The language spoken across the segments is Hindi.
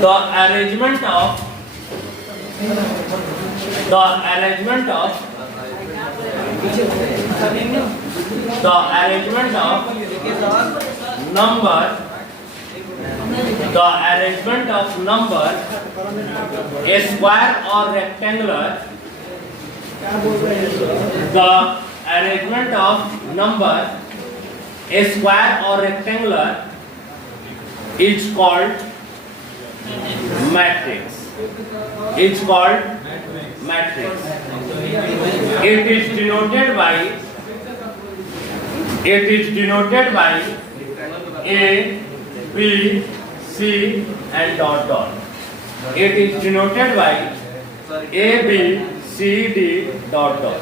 the arrangement of number square or rectangular, the arrangement of number square or rectangular is called matrix. It's called matrix. It is denoted by A, B, C and dot dot. It is denoted by A, B, C, D dot dot.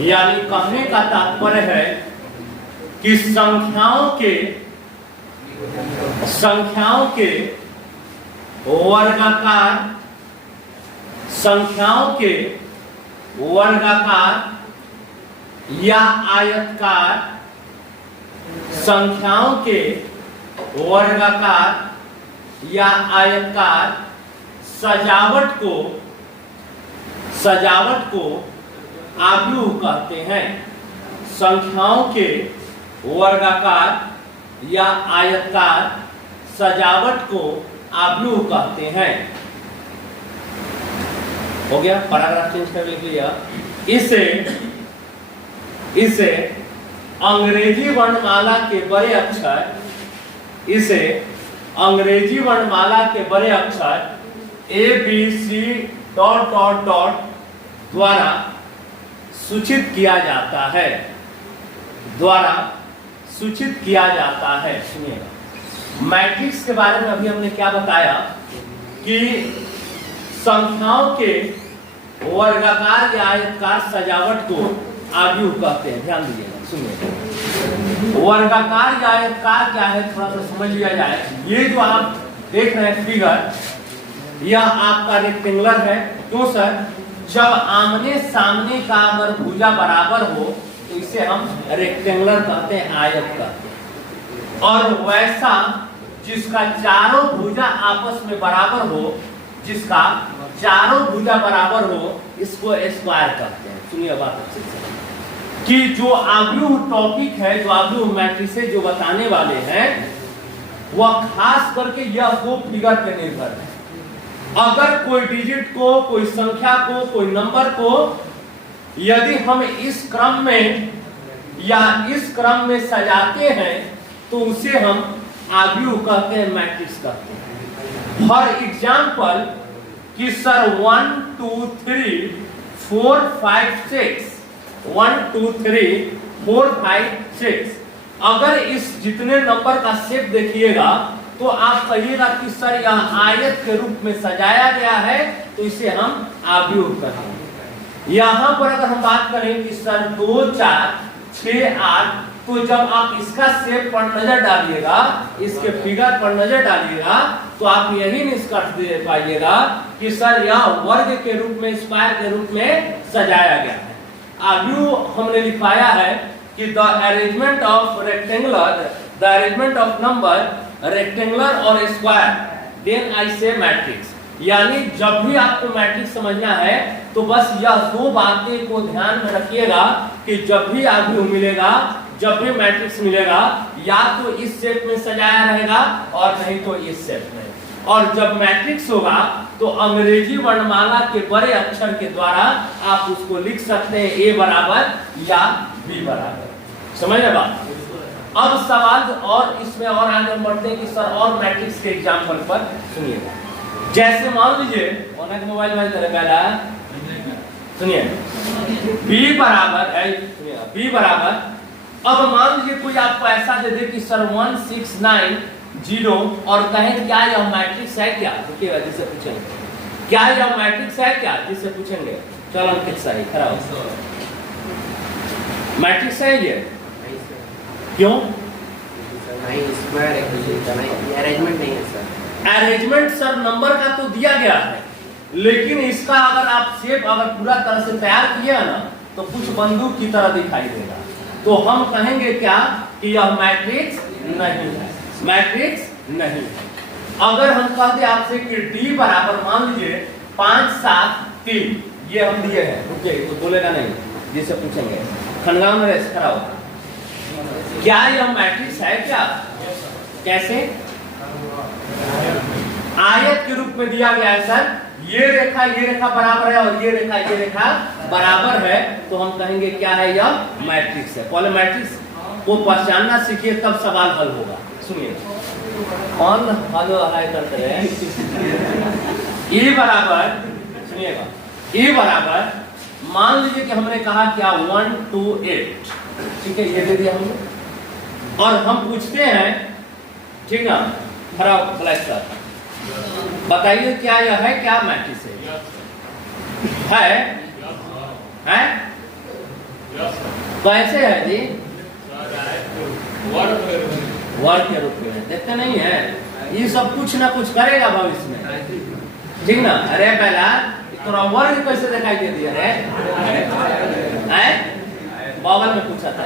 यानी कहने का तात्पर्य है कि संख्याओं के वर्गाकार या आयतकार, संख्याओं के वर्गाकार या आयतकार सजावट को आव्यूह कहते हैं। संख्याओं के वर्गाकार या आयतकार सजावट को आव्यूह कहते हैं। हो गया, पैराग्राफ चेंज कर लिख लिया। इसे अंग्रेजी वर्णमाला के बड़े अक्षर A B C dot dot dot द्वारा सूचित किया जाता है। सुनिएगा, मैट्रिक्स के बारे में अभी हमने क्या बताया कि संख्याओं के वर्गाकार या आयताकार सजावट को आव्यूह कहते हैं। ध्यान दीजिएगा, सुनिएगा। वर्गाकार या आयताकार क्या है थोड़ा सा समझ लिया जाए। ये जो आप देख रहे हैं फिगर, यह आपका रेक्टेंगुलर है। क्यों सर? जब आमने सामने का अगर भुजा बराबर हो तो इसे हम रेक्टेंगुलर कहते हैं, आयत कहते हैं। और वैसा जिसका चारों भुजा आपस में बराबर हो, इसको स्क्वायर कहते हैं। सुनिए बात अच्छे से कि जो आव्यूह टॉपिक है, जो आव्यूह मैट्रिसेस जो बताने वाले हैं, वह खास करके यह दो फिगर पे निर्भर है। अगर कोई डिजिट को, कोई संख्या को, कोई नंबर को यदि हम इस क्रम में सजाते हैं तो उसे हम आव्यूह कहते हैं, मैट्रिक्स कहते हैं। फॉर एग्जाम्पल कि सर 1 2 3 4 5 6 1 2 3 4 5 6, अगर इस जितने नंबर का शेप देखिएगा तो आप कहिएगा कि सर यह आयत के रूप में सजाया गया है, तो इसे हम आव्यूह कहते हैं। यहाँ पर अगर हम बात करें कि सर 2 4 6 8, तो जब आप इसका शेप पर नजर डालिएगा, इसके फिगर पर नजर डालिएगा, तो आप यही निष्कर्ष दे पाइएगा कि सर यह वर्ग के रूप में, स्क्वायर के रूप में सजाया गया है। आव्यूह हमने लिखवाया है कि the arrangement of number rectangular और स्क्वायर, देन आई से मैट्रिक्स। यानी जब भी आपको मैट्रिक्स समझना है तो बस यह दो बातें को ध्यान में रखिएगा कि जब भी आव्यूह मिलेगा, जब भी मैट्रिक्स मिलेगा, या तो इस शेप में सजाया रहेगा और नहीं तो इस शेप में। और जब मैट्रिक्स होगा तो अंग्रेजी वर्णमाला के बड़े अक्षर के द्वारा आप उसको लिख सकते हैं, ए बराबर या बी बराबर। समझ रहे बात? अब सवाल और इसमें और आगे बढ़ते हैं कि सर और मैट्रिक्स के एग्जांपल पर सुनिएगा। जैसे मान लीजिए मोबाइल में पहला सुनिए बी बराबर, अब मान लीजिए कोई आपको ऐसा दे दे कि सर 1690 और कहें क्या यह मैट्रिक्स है क्या? देखिएगा, जिससे पूछेंगे क्या यह मैट्रिक्स है क्या, जिससे पूछेंगे चलो अंकित सही खड़ा हो, मैट्रिक्स है ये? क्यों? अरेंजमेंट नहीं है सर। अरेंजमेंट सर नंबर का तो दिया गया है, लेकिन इसका अगर आप शेप अगर पूरा तरह से तैयार किया ना तो कुछ बंदूक की तरह दिखाई देगा, तो हम कहेंगे क्या कि यह मैट्रिक्स नहीं है, मैट्रिक्स नहीं है। अगर हम कहते आपसे कि डी बराबर मान लीजिए 5 7 3, ये हम दिए हैं, रुकिए तो बोलेगा नहीं, जिसे पूछेंगे खनगांव में रेस खड़ा होगा, क्या यह मैट्रिक्स है क्या? कैसे? आयत के रूप में दिया गया है सर, ये रेखा बराबर है और ये रेखा बराबर है, तो हम कहेंगे क्या है, यह मैट्रिक्स है। पहले मैट्रिक्स को पहचानना सीखिए तब सवाल हल होगा। सुनिए कौन हल करते हैं। E बराबर, सुनिएगा, E बराबर मान लीजिए कि हमने कहा क्या 1 2 8, ठीक है, ये दे दिया हमने, और हम पूछते हैं, ठीक ना, खड़ा फ्लैश सर बताइए क्या यह है, क्या मैट्रिक्स है? कैसे है जी? वर्ग के रूप में, देखते नहीं है, ये सब कुछ ना कुछ करेगा भविष्य में, ठीक ना। अरे पहला तोरा वर्ग कैसे दिखाई दे दिया रे? बगल में पूछा था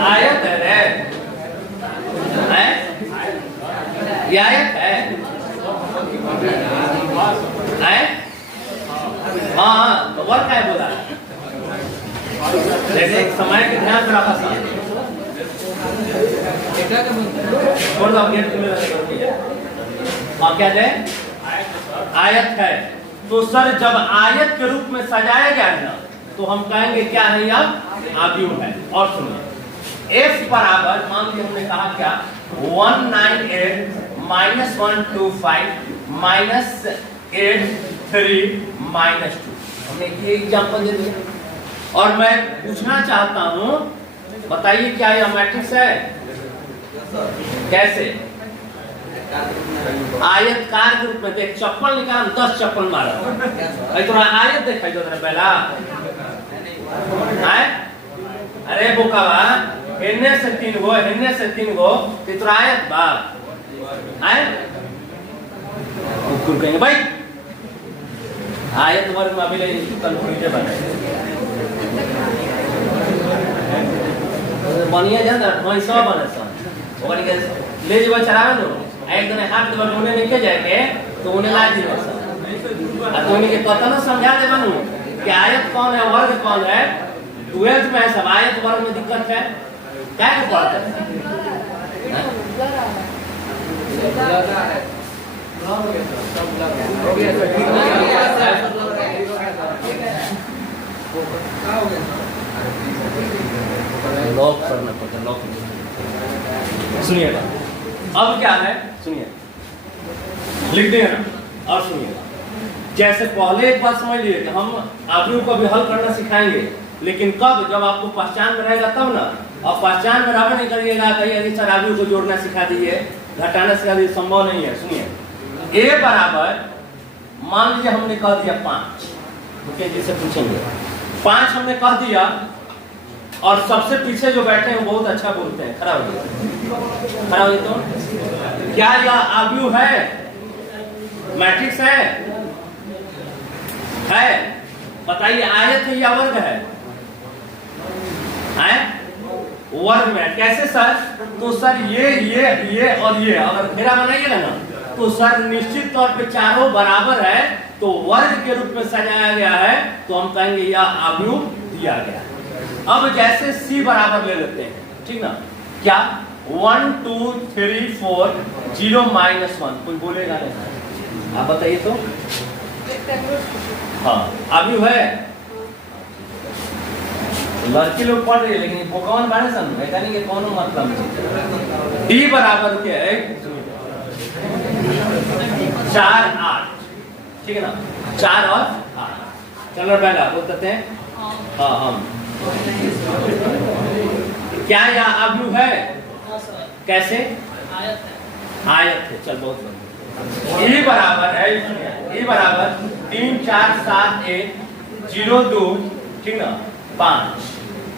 आयत है रे, ये आयत है, हाँ, तो वर्ग क्या बोला? जैसे समय के ध्यान में रखा था, छोड़ दो गेट में, हाँ क्या है, आयत है। तो सर जब आयत के रूप में सजाया गया है ना, तो हम कहेंगे क्या है, यह आव्यूह है। और सुनिए F बराबर मान लीजिए हमने कहा क्या 198 -125 -8 3 -2, हमने ये एग्जांपल दे दिया। और मैं पूछना चाहता हूं, बताइए क्या यह मैट्रिक्स है? कैसे? आयतकार के रूप में देख, चप्पल निकाल, 10 चप्पल मारा, थोड़ा आयत दिखाई दो पहला, अरे बोकावा, हिन्ने से 3 गो, हिन्ने से 3 गो, कितना आयत बा? कहेंगे भाई आयत वर्ग में अभी कंफ्यूजन बने बनिया जान भैंसा बने सन, ओकरी के ले जब चरावे नो, एक दिन हाथ दे उन्हें लेके जाके तो उन्हें ला दी सन, आ तो उन्हें के कतना समझा दे बनू कि आयत कौन है, वर्ग कौन है। 12th में सब आयत वर्ग में दिक्कत है, क्या के पढ़ते हैं? लॉक करना पड़ता है, लॉक। सुनिएगा अब क्या है, सुनिए लिख दिए ना, और सुनिएगा जैसे पहले एक बात समझ लिए कि हम आव्यूह को भी हल करना सिखाएंगे, लेकिन कब? जब आपको पहचान में रहेगा तब ना। और पहचान में रहना नहीं करिएगा, कहीं अधिक आव्यूह को जोड़ना सिखा दीजिए, घटाना सिखा दीजिए, संभव नहीं है। सुनिए A बराबर मान लीजिए हमने कह दिया 5, ओके, जिसे पूछेंगे 5 हमने कह दिया, और सबसे पीछे जो बैठे हैं वो बहुत अच्छा बोलते हैं, खड़ा हो जाए, खड़ा हो जाए। तो क्या यह आव्यूह है, मैट्रिक्स है? बताइए आयत है या वर्ग है? वर्ग में। कैसे सर? तो सर ये और ये अगर घेरा बनाइएगा ना, तो सर निश्चित तौर पे चारों बराबर है, तो वर्ग के रूप में सजाया गया है, तो हम कहेंगे यह आव्यूह दिया गया। अब जैसे C बराबर ले लेते हैं, ठीक ना, क्या 1 2 3 4 0 -1, कोई बोलेगा नहीं, आप बताइए तो। हाँ आव्यूह है, लड़की लोग पढ़ रही है, लेकिन कौन बारे सन ऐसा नहीं कि कौन मतलब D बराबर क्या है, 4 8, ठीक है ना, 4 और 8। चलो पहला बोलते हैं, हाँ हम क्या यह आव्यूह है? कैसे? आयत है। चल बहुत बढ़िया। E बराबर है, E बराबर 3 4 7 1 0 2, ठीक ना, 5,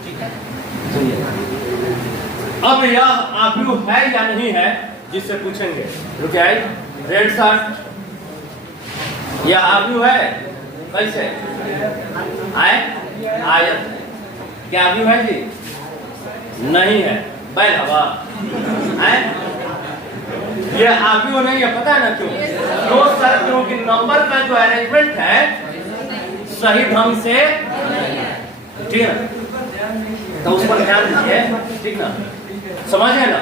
ठीक है। अब यह आव्यूह है या नहीं है, जिससे पूछेंगे, रुकिए रेड शर्ट, यह आव्यूह है कैसे आए आयत है, क्या आव्यूह है जी? नहीं है, बैल हवा है, ये आव्यूह नहीं है। पता है ना क्यों? तो सर क्योंकि नंबर का जो अरेंजमेंट है सही ढंग से, ठीक है, तो उस पर ध्यान दीजिए, ठीक ना, समझे ना?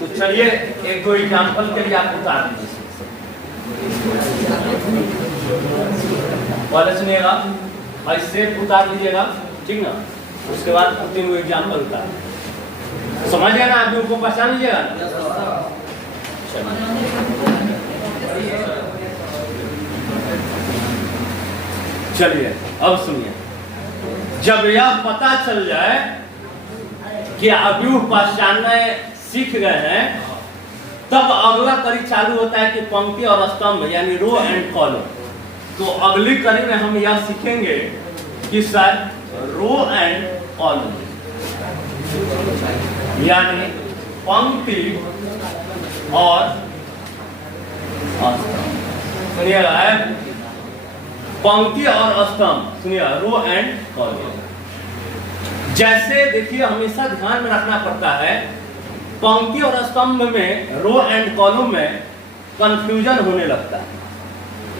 तो चलिए एक दो एग्जाम्पल के लिए आप उतार दीजिए, पहले सुनिएगा, ऐसे उतार लीजिएगा, ठीक ना, उसके बाद 3 एग्जाम्पल उतार, समझ गया ना? आप उनको पहचान लीजिएगा ना? चलिए अब सुनिए, जब यह पता चल जाए कि आव्यूह पहचानना सीख गए हैं, तब अगला कड़ी चालू होता है कि पंक्ति और स्तंभ यानी रो एंड कॉलम। तो अगली कड़ी में हम यह सीखेंगे कि सर रो एंड कॉलम यानी पंक्ति और सुनिएगा, पंक्ति और स्तंभ, सुनिएगा, रो एंड कॉलम। जैसे देखिए हमेशा ध्यान में रखना पड़ता है, पंक्ति और स्तंभ में, रो एंड कॉलम में कंफ्यूजन होने लगता है।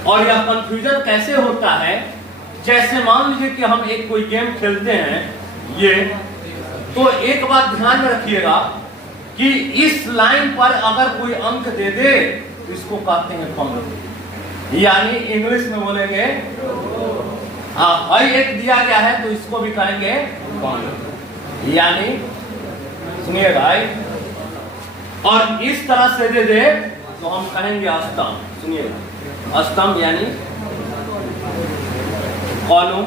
और यह कंफ्यूजन कैसे होता है? जैसे मान लीजिए कि हम एक कोई गेम खेलते हैं, ये तो एक बात ध्यान में रखिएगा कि इस लाइन पर अगर कोई अंक दे दे तो इसको कहते हैं पंक्ति, यानी इंग्लिश में बोलेंगे एक दिया गया है तो इसको भी कहेंगे पंक्ति, यानी सुनिएगा, और इस तरह से दे दे तो हम कहेंगे स्तंभ। सुनिएगा, स्तंभ यानी कॉलम,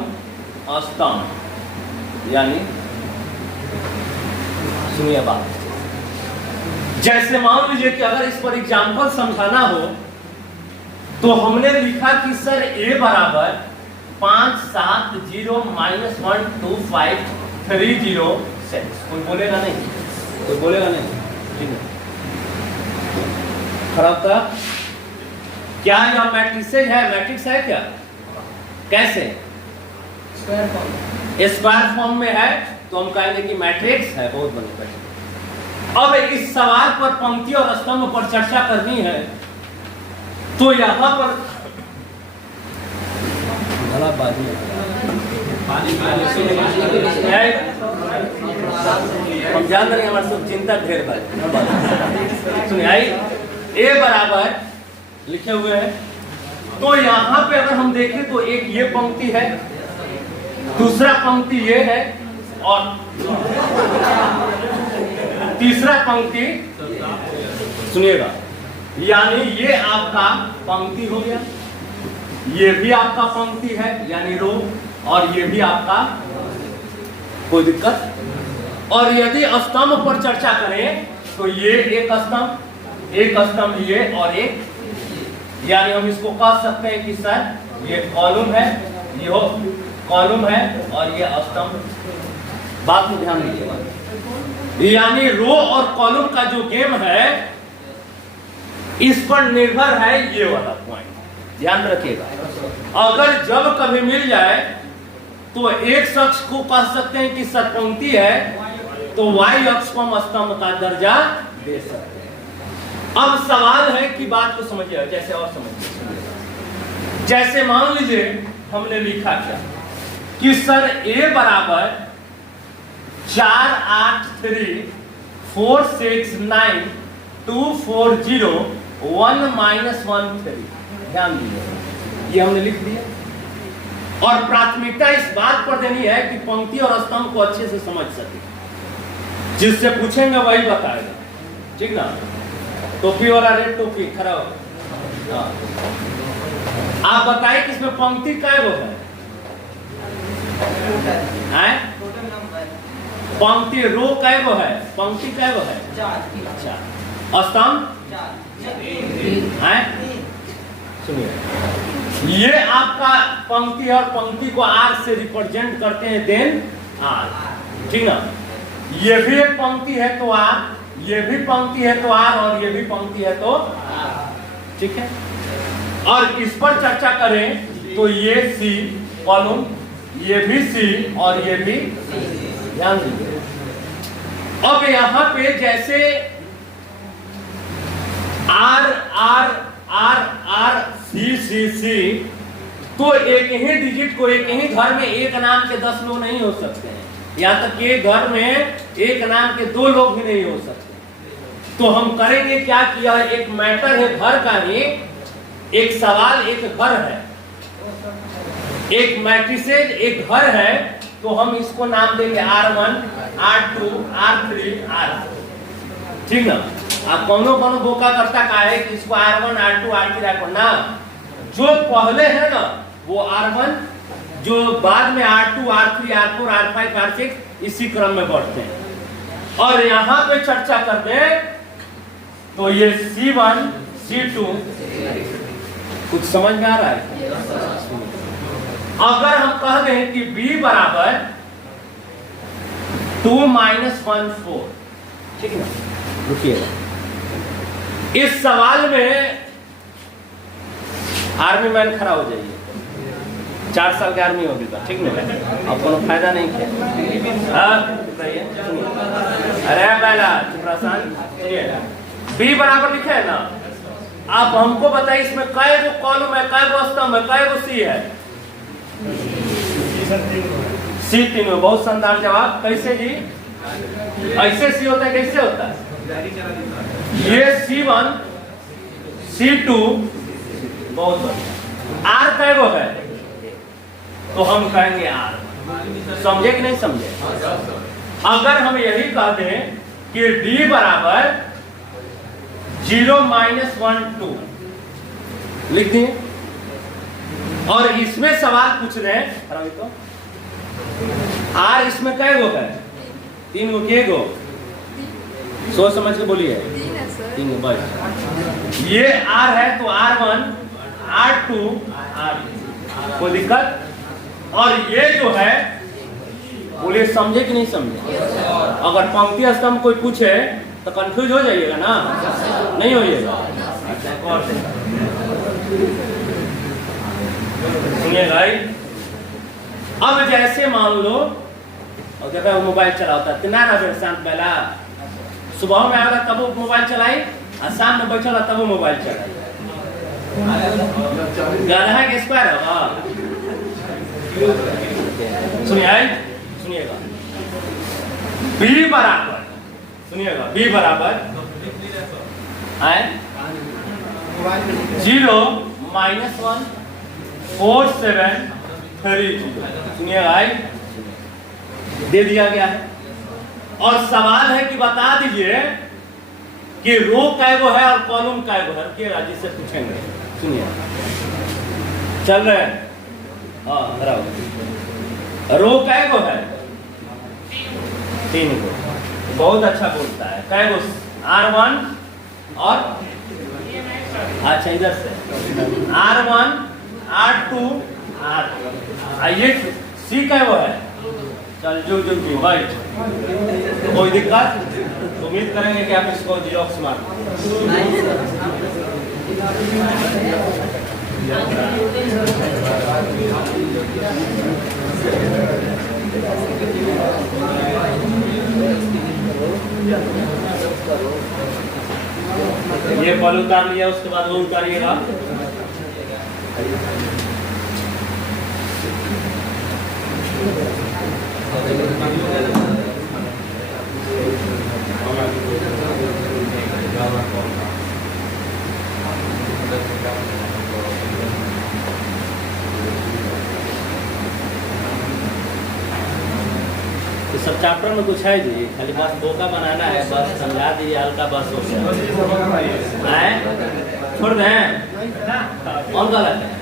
स्तंभ यानी, सुनिए बात, जैसे मान लीजिए कि अगर इस पर एग्जाम्पल समझाना हो तो हमने लिखा कि सर a बराबर 5 7 0 -1 2 5 3 0 6। कोई बोलेगा नहीं? कोई बोलेगा नहीं? ठीक है, खराब था क्या? यह मैट्रिसेज है, मैट्रिक्स है क्या? कैसे? स्क्वायर फॉर्म में है तो हम कहेंगे कि मैट्रिक्स है। बहुत बढ़िया। अब इस सवाल पर पंक्ति और स्तंभ पर चर्चा करनी है तो यहाँ पर हम जान रहे हैं, हमारे सब चिंता ढेर बात। सुनिए, ए बराबर लिखे हुए हैं, तो यहाँ पे अगर हम देखें तो एक ये पंक्ति है, दूसरा पंक्ति ये है, और तीसरा पंक्ति, सुनिएगा, यानी ये आपका पंक्ति हो गया, ये भी आपका पंक्ति है यानी रो, और ये भी आपका, कोई दिक्कत? और यदि स्तंभ पर चर्चा करें तो ये एक स्तंभ ये, और एक, यानी हम इसको कह सकते हैं कि सर ये कॉलम है, ये हो कॉलम है, और ये स्तंभ। बात में ध्यान दीजिएगा, यानी रो और कॉलम का जो गेम है इस पर निर्भर है ये वाला पॉइंट, ध्यान रखिएगा। अगर जब कभी मिल जाए तो एक शख्स को कह सकते हैं कि सर पंक्ति है तो वाई अक्ष को हम स्तंभ का दर्जा दे सकते हैं। अब सवाल है कि बात को समझिए, जैसे और समझिए, जैसे मान लीजिए हमने लिखा क्या कि सर ए बराबर 4 8 3 4 6 9 2 4 0 1 -1 3। ध्यान दीजिए, ये हमने लिख दिया, और प्राथमिकता इस बात पर देनी है कि पंक्ति और स्तंभ को अच्छे से समझ सके। जिससे पूछेंगे वही बताएगा, ठीक ना? टोपी वाला रेड टोपी खड़ा हो, आप बताइए कि इसमें पंक्ति कै गो है? पंक्ति रो कै गो है? पंक्ति कै गो है? 4। स्तंभ सुनिए, ये आपका पंक्ति, और पंक्ति को आर से रिप्रेजेंट करते हैं, देन आर, ठीक ना? ये भी एक पंक्ति है तो आर, ये भी पंक्ति है तो आर, और ये भी पंक्ति है तो आर। ठीक है। और इस पर चर्चा करें तो ये सी कॉलम, ये भी सी और ये भी, ध्यान दीजिए। अब यहां पे जैसे R R R R C C C, तो एक ही डिजिट को एक ही घर में एक नाम के 10 लोग नहीं हो सकते हैं। यहाँ तक कि घर में एक नाम के 2 लोग भी नहीं हो सकते। तो हम करेंगे क्या किया, एक मैटर है घर का ही, एक सवाल एक घर है, एक मैट्रिसेज एक घर है, तो हम इसको नाम देंगे R1 R2 R3 R4, ठीक ना। आप कौनो बोका करता का है कि इसको R1 R2 R3 R4 ना, जो पहले है ना वो R1, जो बाद में R2 R3 R4 R5 R6 इसी क्रम में बढ़ते हैं। और यहां पे चर्चा कर दे तो ये C1 C2, कुछ समझ में आ रहा है? अगर हम कह दें कि B बराबर 2 - 1 4, ठीक है ना, रुकिएगा। इस सवाल में आर्मी मैन खड़ा हो जाइए, 4 साल के आर्मी होगी तो ठीक नहीं, अब कोनो फायदा नहीं किया। अरे पहला बी बराबर लिखे है ना, आप हमको बताइए इसमें कै गो कॉलम है, कै गो स्तंभ है, कै गो सी है? सी 3 में। बहुत शानदार जवाब। कैसे जी? ऐसे सी होता है, कैसे होता है? ये C1 C2, बहुत बढ़िया। आर कै गो है? तो हम कहेंगे आर। समझे कि नहीं समझे? अगर हम यही कह दें कि D बराबर 0 - 1 2, लिख दिए। और इसमें सवाल पूछ रहे हैं तो आर इसमें कै गो है? 3 गो, के गो? सोच समझ के बोलिए। 3 गो बस। ये आर है तो R1 R2 R3, कोई दिक्कत? और ये जो है बोले समझे कि नहीं समझे? अगर पंक्ति स्तंभ कोई पूछे तो कंफ्यूज हो जाइएगा ना, नहीं होइएगा। सुनिए भाई, अब जैसे मान लो और जब वो मोबाइल चलाता है कितना ना शांत पहला सुबह में आएगा तब वो मोबाइल चलाई, और शाम में बैठा तब वो मोबाइल चलाई। गाना है कि स्क्वायर होगा? सुनिएगा, B बराबर, सुनिएगा, B बराबर 0 - 1 4 7 3 0, सुनिएगा भाई, दे दिया गया है। और सवाल है कि बता दीजिए कि रो कै गो है और कॉलम कै गो है, के राजी से पूछेंगे। सुनिए, चल रहे हैं, हाँ बराबर। रो कै गो है? 3 गो। बहुत अच्छा बोलता है। कै गो? R1 और अच्छा इधर से R1 R2 R3। आइए C कै गो है? चल जो भाई, कोई दिक्कत? उम्मीद करेंगे कि आप इसको जिरोक्स मार। ये बल उतार लिया, उसके बाद वो उतारिएगा। तो सब चैप्टर में कुछ है जी, खाली बस बोका बनाना है, बस समझा दीजिए, हल्का बस हो गया। छोड़ दें और गलत है।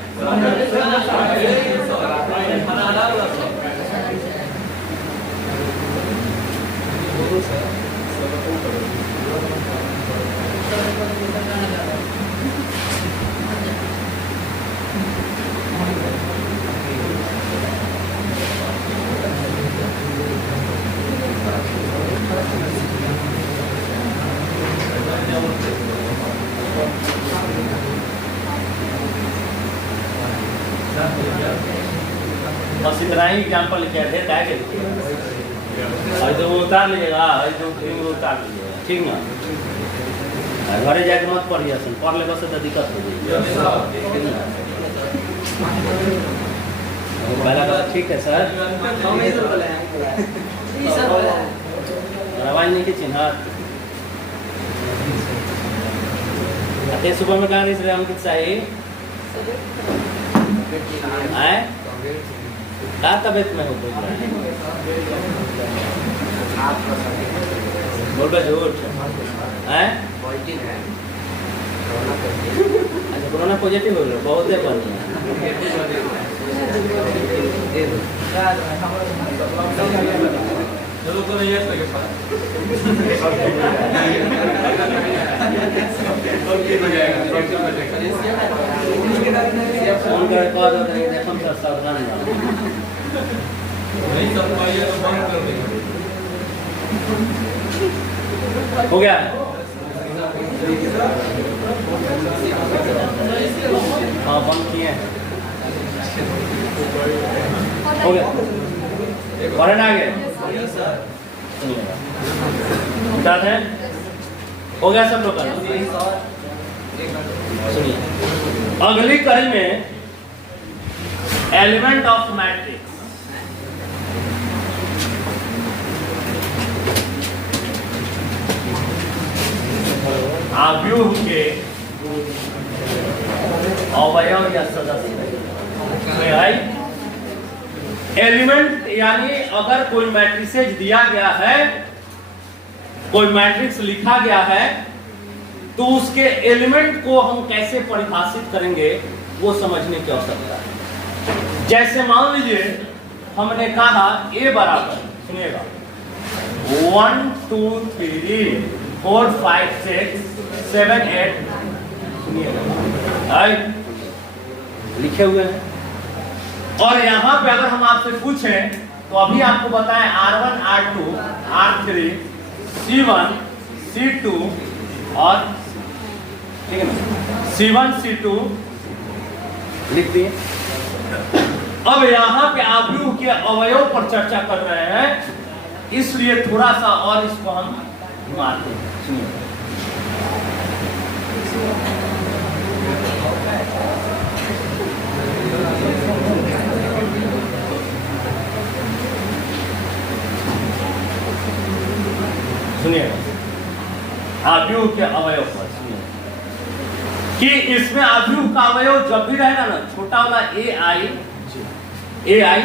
बस इतना ही एग्जाम्पल लिखे थे क्या के और जो वो उतार लीजिएगा और जो वो उतार लीजिएगा, ठीक ना। घरे जाके मत पढ़िए, सुन पढ़ ले बस तो दिक्कत हो जाएगी। पहला बात ठीक है सर, आवाज नहीं की चिन्ह अते सुबह में कहाँ रही हम किस चाहिए आए क्या तबीयत में हो बोल बे झूठ हैं अच्छा कोरोना पॉजिटिव हो गया बहुत है बढ़िया चलो तो नहीं है सके पास फोन कर कॉल होता है देखो हम सब सावधान रहो नहीं सब पाइए तो बंद कर देंगे हो गया हाँ बंद किए हो गया करेंट आ गए क्या है हो गया सब लोग का सुनिए अगली कड़ी में एलिमेंट ऑफ मैट्रिक्स आव्यूह के अवयव या सदस्य एलिमेंट यानी अगर कोई मैट्रिसेज दिया गया है, कोई मैट्रिक्स लिखा गया है, तो उसके एलिमेंट को हम कैसे परिभाषित करेंगे वो समझने की आवश्यकता है। जैसे मान लीजिए हमने कहा A बराबर, सुनिएगा 1 2 3 4 5 6 7 8 सुनिएगा लिखे हुए हैं। और यहाँ पे अगर हम आपसे पूछें तो अभी आपको बताएं R1 R2 R3 C1 C2 और ठीक है ना C1 C2 लिख दिए। अब यहाँ पे आव्यूह के अवयव पर चर्चा कर रहे हैं, इसलिए थोड़ा सा और इसको हम घुमाते हैं। सुनिए सुनिएगा आव्यूह के अवयव पर सुनिए कि इसमें आव्यूह का अवयव जब भी रहेगा ना छोटा वाला ए आई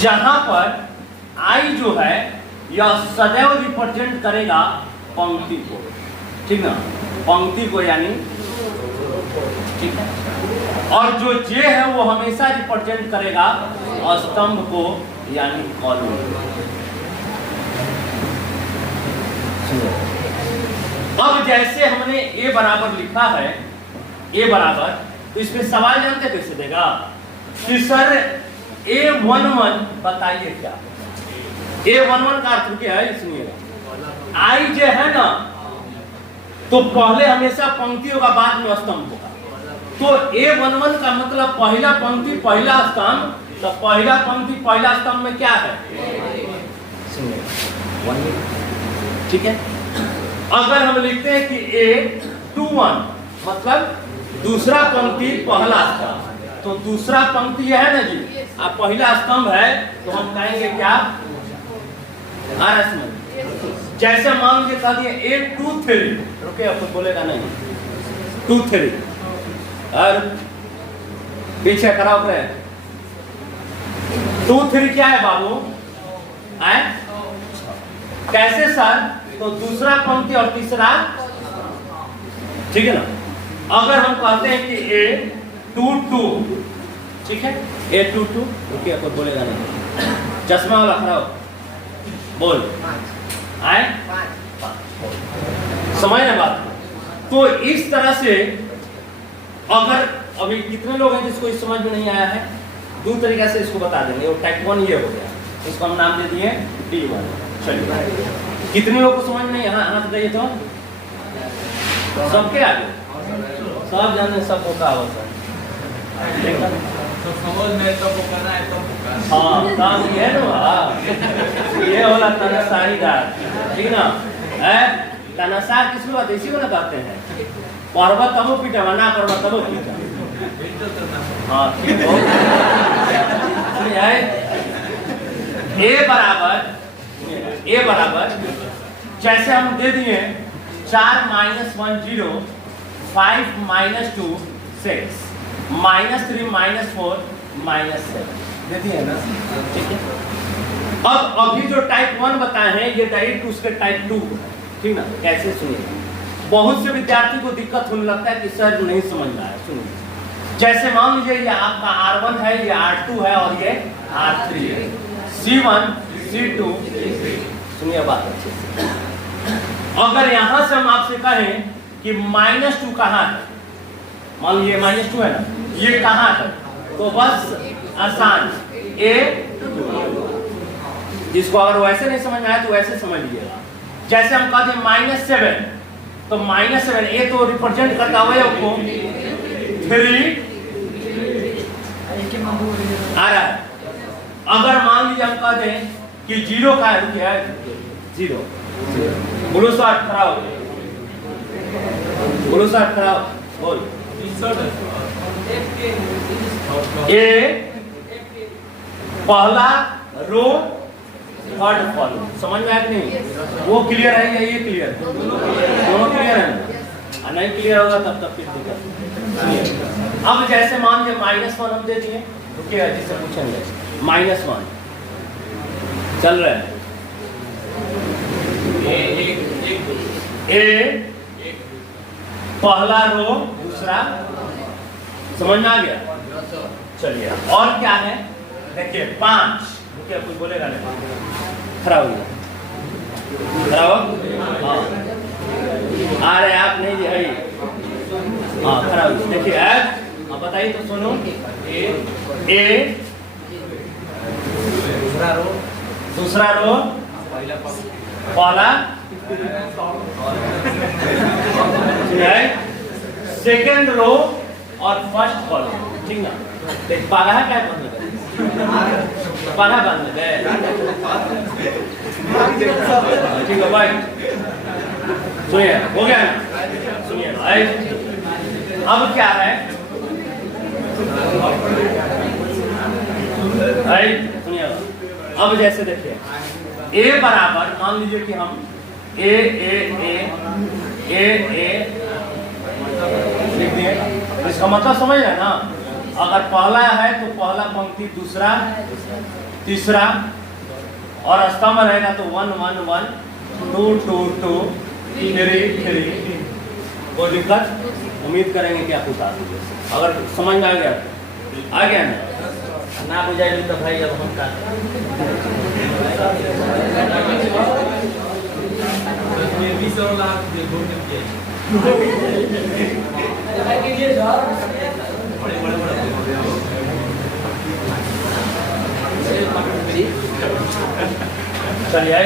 जहां पर आई जो है यह सदैव रिप्रेजेंट करेगा पंक्ति को, ठीक ना, पंक्ति को यानी ठीक है। और जो जे है वो हमेशा रिप्रेजेंट करेगा स्तंभ को यानी कॉलम। अब जैसे हमने ए बराबर लिखा है, ए बराबर, तो इसमें सवाल जानते कैसे देगा कि सर A11 बताइए क्या। A11 का अर्थ क्या है सुनिएगा, आई जे है ना तो पहले हमेशा पंक्ति होगा बाद में स्तंभ होगा। तो A11 का मतलब पहला पंक्ति पहला स्तंभ, तो पहला पंक्ति पहला स्तंभ में क्या है ठीक है। अगर हम लिखते हैं कि A21 मतलब दूसरा पंक्ति पहला स्तंभ, तो दूसरा पंक्ति यह है ना जी, आप पहला स्तंभ है तो हम कहेंगे क्या आरएस। जैसे मान के कह दिए A23 रुके आपको बोलेगा नहीं 2 3 और पीछे खड़ा हो गए 2 3 क्या है बाबू आए कैसे सर, तो दूसरा पंक्ति और तीसरा ठीक है ना। अगर हम कहते हैं कि A22 ठीक है A22 रुकिए आपको बोलेगा नहीं चश्मा वाला खड़ा हो बोल आए समझ ना बात। तो इस तरह से अगर अभी कितने लोग हैं जिसको इस समझ में नहीं आया है, दो तरीके से इसको बता देंगे। वो टाइप 1 ये हो गया, इसको हम नाम दे दिए D1। चलिए कितने लोग को समझ नहीं यहाँ हाथ दिए तो सबके आगे सब जाने सब होता है तो समझ में तब वो करना है तब वो करना हाँ काम ये है ना ये होला तनसाही दार ठीक ना है तनसा किसको बात इसी को ना कहते हैं पर्वत तबो पीटा ना पर्वत तबो पीटा हाँ ठीक हो ए बराबर जैसे हम दे दिए 4 - 1 0 5 - 2 6 -3 -4 -7 दे दिए ना ठीक है। अब अभी जो टाइप 1 बताए हैं ये डायरेक्ट उसके टाइप 2 ठीक ना कैसे सुनिए बहुत से विद्यार्थी को दिक्कत होने लगता है कि सर नहीं समझ में आया सुनिए जैसे मान लीजिए ये आपका R1 है ये R2 है और ये R3 है C1 C2 सुनिए बात अच्छे से अगर यहां से हम आपसे कहें कि -2 कहां है मान लीजिए -2 है ना ये कहां है तो बस आसान A जिसको अगर वैसे नहीं समझ में आया तो वैसे समझ लीजिएगा जैसे हम कहते हैं -7 तो -7 ए तो रिप्रेजेंट करता हुआ को 3 आ रहा है अगर मान लीजिए हम कहते हैं कि 0 का है क्या है 0 बोलो सर खड़ा हो बोलो सर खड़ा हो बोल ए पहला रो थर्ड कॉलम समझ में आया कि नहीं वो क्लियर है या ये क्लियर दोनों क्लियर है नहीं क्लियर होगा तब तक फिर दिक्कत अब जैसे मान लीजिए -1 हम दे दिए रुकिए जिससे पूछेंगे -1 चल रहा है ए पहला रो दूसरा समझ में आ गया चलिए और क्या है देखिए 5 रुकिए कुछ बोलेगा नहीं खड़ा हो गया खड़ा हो हाँ आ रहे आप नहीं जी है हाँ खड़ा हो देखिए अब बताइए तो सुनो ए दूसरा रो पहला सेकेंड रो और फर्स्ट कॉलम ठीक ना देख पागा है क्या बंद पागा बंद गए ठीक है भाई सुनिए हो गया ना सुनिए भाई अब क्या है भाई सुनिए अब जैसे देखिए ए बराबर मान लीजिए कि हम ए लिख दिए इसका मतलब समझ रहे ना अगर पहला है तो पहला पंक्ति दूसरा तीसरा और स्तंभ रहेगा तो 1 1 1 2 2 2 3 3 कोई दिक्कत उम्मीद करेंगे कि आप उतार दीजिए अगर समझ में आ गया ना बुझाइए तो भाई अब हम का चलिए